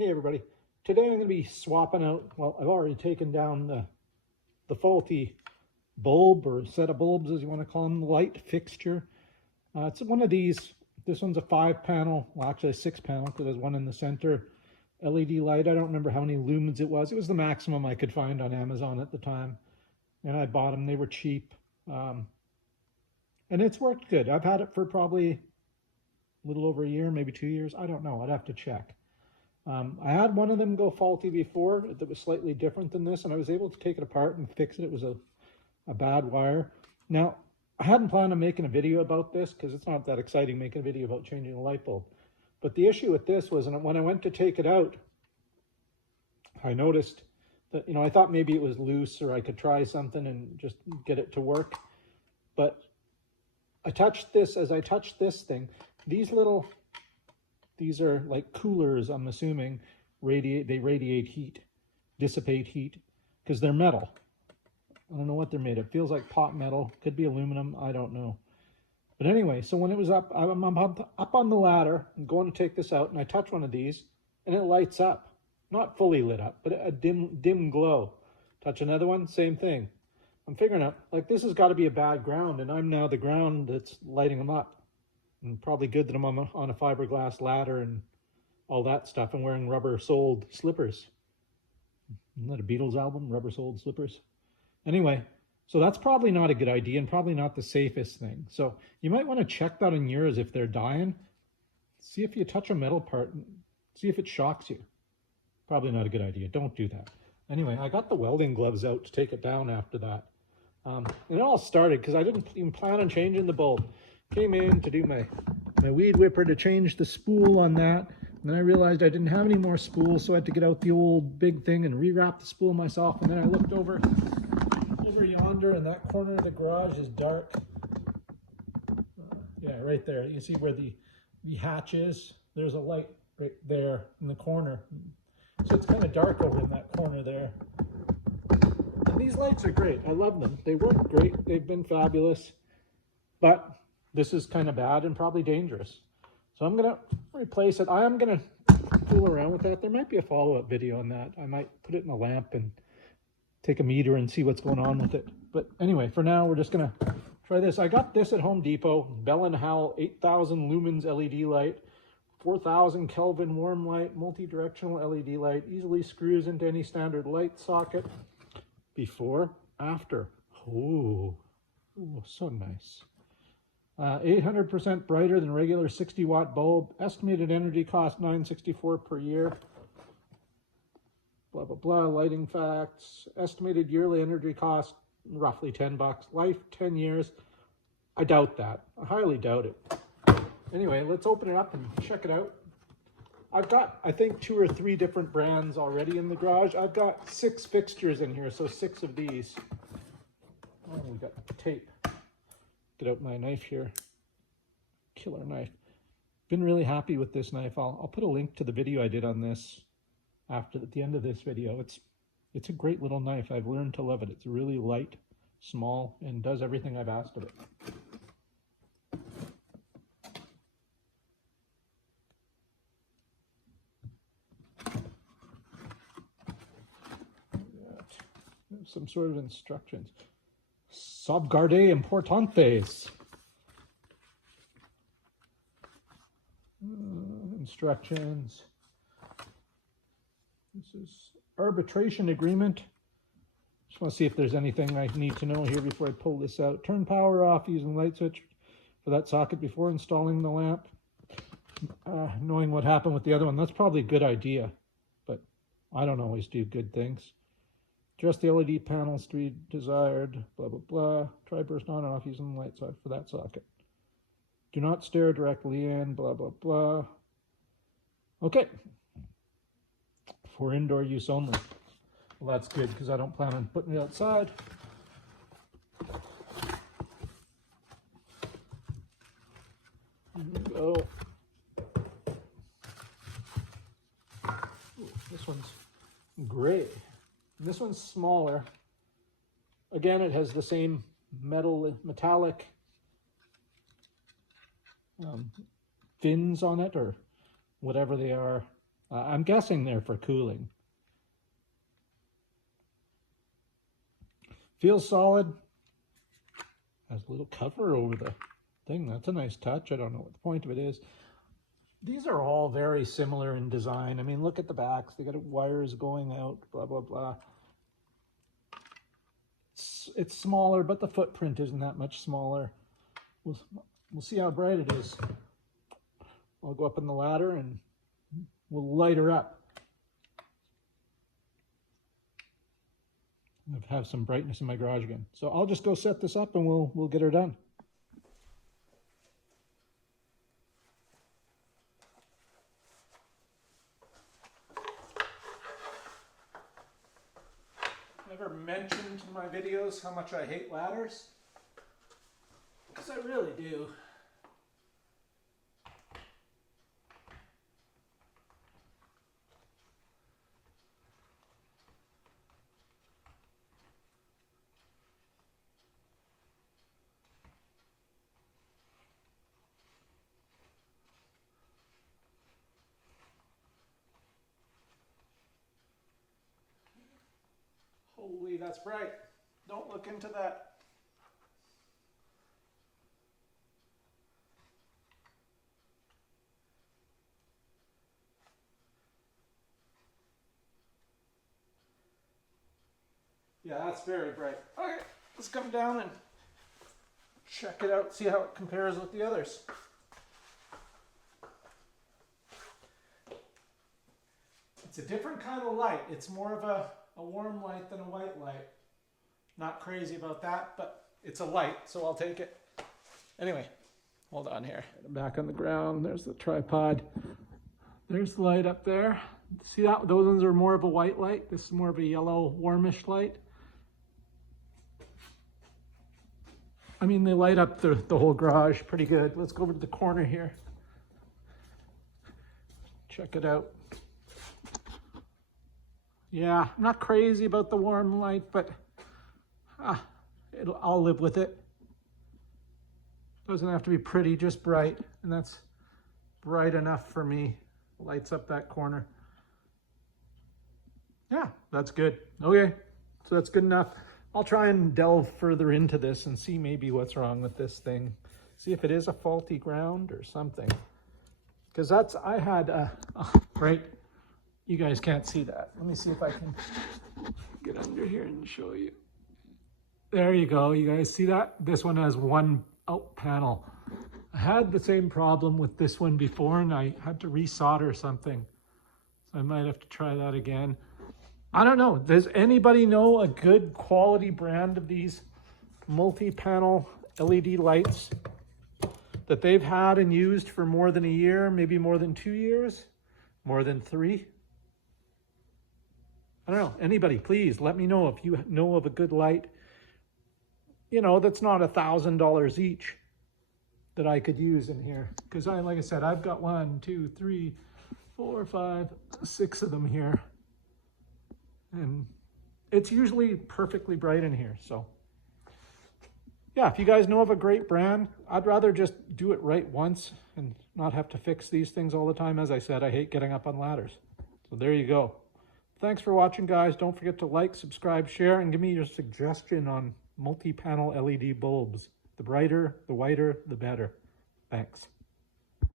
Hey everybody, today I'm going to be swapping out, well, I've already taken down the faulty bulb or set of bulbs as you want to call them, light fixture. It's one of these. This one's a 5-panel, well actually a 6-panel because there's one in the center LED light. I don't remember how many lumens it was. It was the maximum I could find on Amazon at the time, and I bought them. They were cheap, and it's worked good. I've had it for probably a little over a year, maybe 2 years. I don't know. I'd have to check. I had one of them go faulty before that was slightly different than this, and I was able to take it apart and fix it. It was a bad wire. Now, I hadn't planned on making a video about this because it's not that exciting making a video about changing a light bulb. But the issue with this was, when I went to take it out, I noticed that, I thought maybe it was loose or I could try something and just get it to work. But I touched this, as I touched this thing, these are like coolers, I'm assuming. They radiate heat, dissipate heat, because they're metal. I don't know what they're made of. It feels like pot metal. Could be aluminum. I don't know. But anyway, so when it was up, I'm up on the ladder. I'm going to take this out, and I touch one of these, and it lights up. Not fully lit up, but a dim glow. Touch another one, same thing. I'm figuring out, like, this has got to be a bad ground, and I'm now the ground that's lighting them up. And probably good that I'm on a fiberglass ladder and all that stuff. I'm wearing rubber-soled slippers. Isn't that a Beatles album, rubber-soled slippers? Anyway, so that's probably not a good idea and probably not the safest thing. So you might want to check that on yours if they're dying. See if you touch a metal part and see if it shocks you. Probably not a good idea. Don't do that. Anyway, I got the welding gloves out to take it down after that. And it all started because I didn't even plan on changing the bulb. Came in to do my weed whipper to change the spool on that. And then I realized I didn't have any more spools, so I had to get out the old big thing and rewrap the spool myself. And then I looked over yonder, and that corner of the garage is dark. Yeah, right there. You see where the hatch is? There's a light right there in the corner. So it's kind of dark over in that corner there. And these lights are great. I love them. They work great. They've been fabulous. But this is kind of bad and probably dangerous. So I'm going to replace it. I am going to fool around with that. There might be a follow-up video on that. I might put it in a lamp and take a meter and see what's going on with it. But anyway, for now, we're just going to try this. I got this at Home Depot. Bell & Howell 8,000 lumens LED light, 4,000 Kelvin warm light, multi-directional LED light, easily screws into any standard light socket. Before, after. Oh, so nice. 800% brighter than regular 60-watt bulb. Estimated energy cost $964 per year. Blah, blah, blah. Lighting facts. Estimated yearly energy cost, roughly $10. Life, 10 years. I doubt that. I highly doubt it. Anyway, let's open it up and check it out. I've got, I think, 2 or 3 different brands already in the garage. I've got 6 fixtures in here, so 6 of these. Oh, we got tape. Get out my knife here. Killer knife. Been really happy with this knife. I'll put a link to the video I did on this at the end of this video. It's a great little knife. I've learned to love it. It's really light, small, and does everything I've asked of it. Some sort of instructions. Sauvegarde importantes. Instructions. This is arbitration agreement. Just want to see if there's anything I need to know here before I pull this out. Turn power off using light switch for that socket before installing the lamp. Knowing what happened with the other one, that's probably a good idea, but I don't always do good things. Adjust the LED panels to be desired, blah, blah, blah. Try burst on and off using the light socket for that socket. Do not stare directly in, blah, blah, blah. Okay. For indoor use only. Well, that's good because I don't plan on putting it outside. Here we go. Ooh, this one's gray. This one's smaller. Again, it has the same metallic fins on it, or whatever they are. I'm guessing they're for cooling. Feels solid. Has a little cover over the thing. That's a nice touch. I don't know what the point of it is. These are all very similar in design. I mean, look at the backs. They got wires going out, blah, blah, blah. It's smaller, but the footprint isn't that much smaller. We'll see how bright it is. I'll go up on the ladder and we'll light her up. I have some brightness in my garage again. So I'll just go set this up and we'll get her done. Never mentioned in my videos how much I hate ladders, because I really do. Holy, that's bright. Don't look into that. Yeah, that's very bright. Okay, let's come down and check it out, see how it compares with the others. It's a different kind of light. It's more of a warm light than a white light. Not crazy about that, but it's a light, so I'll take it. Anyway, hold on here. I'm back on the ground. There's the tripod. There's the light up there. See that? Those ones are more of a white light. This is more of a yellow, warmish light. I mean, they light up the whole garage pretty good. Let's go over to the corner here. Check it out. Yeah, I'm not crazy about the warm light, but I'll live with it. Doesn't have to be pretty, just bright. And that's bright enough for me. Lights up that corner. Yeah, that's good. Okay, so that's good enough. I'll try and delve further into this and see maybe what's wrong with this thing. See if it is a faulty ground or something. Because I had right, you guys can't see that. Let me see if I can get under here and show you. There you go, you guys see that? This one has one out panel. I had the same problem with this one before and I had to resolder something. So I might have to try that again. I don't know. Does anybody know a good quality brand of these multi-panel LED lights that they've had and used for more than a year, maybe more than 2 years, more than 3? I don't know. Anybody, please let me know if you know of a good light, you know, that's not $1,000 each that I could use in here. Because like I said, I've got 1, 2, 3, 4, 5, 6 of them here. And it's usually perfectly bright in here. So yeah, if you guys know of a great brand, I'd rather just do it right once and not have to fix these things all the time. As I said, I hate getting up on ladders. So there you go. Thanks for watching, guys. Don't forget to like, subscribe, share, and give me your suggestion on multi-panel LED bulbs. The brighter, the whiter, the better. Thanks.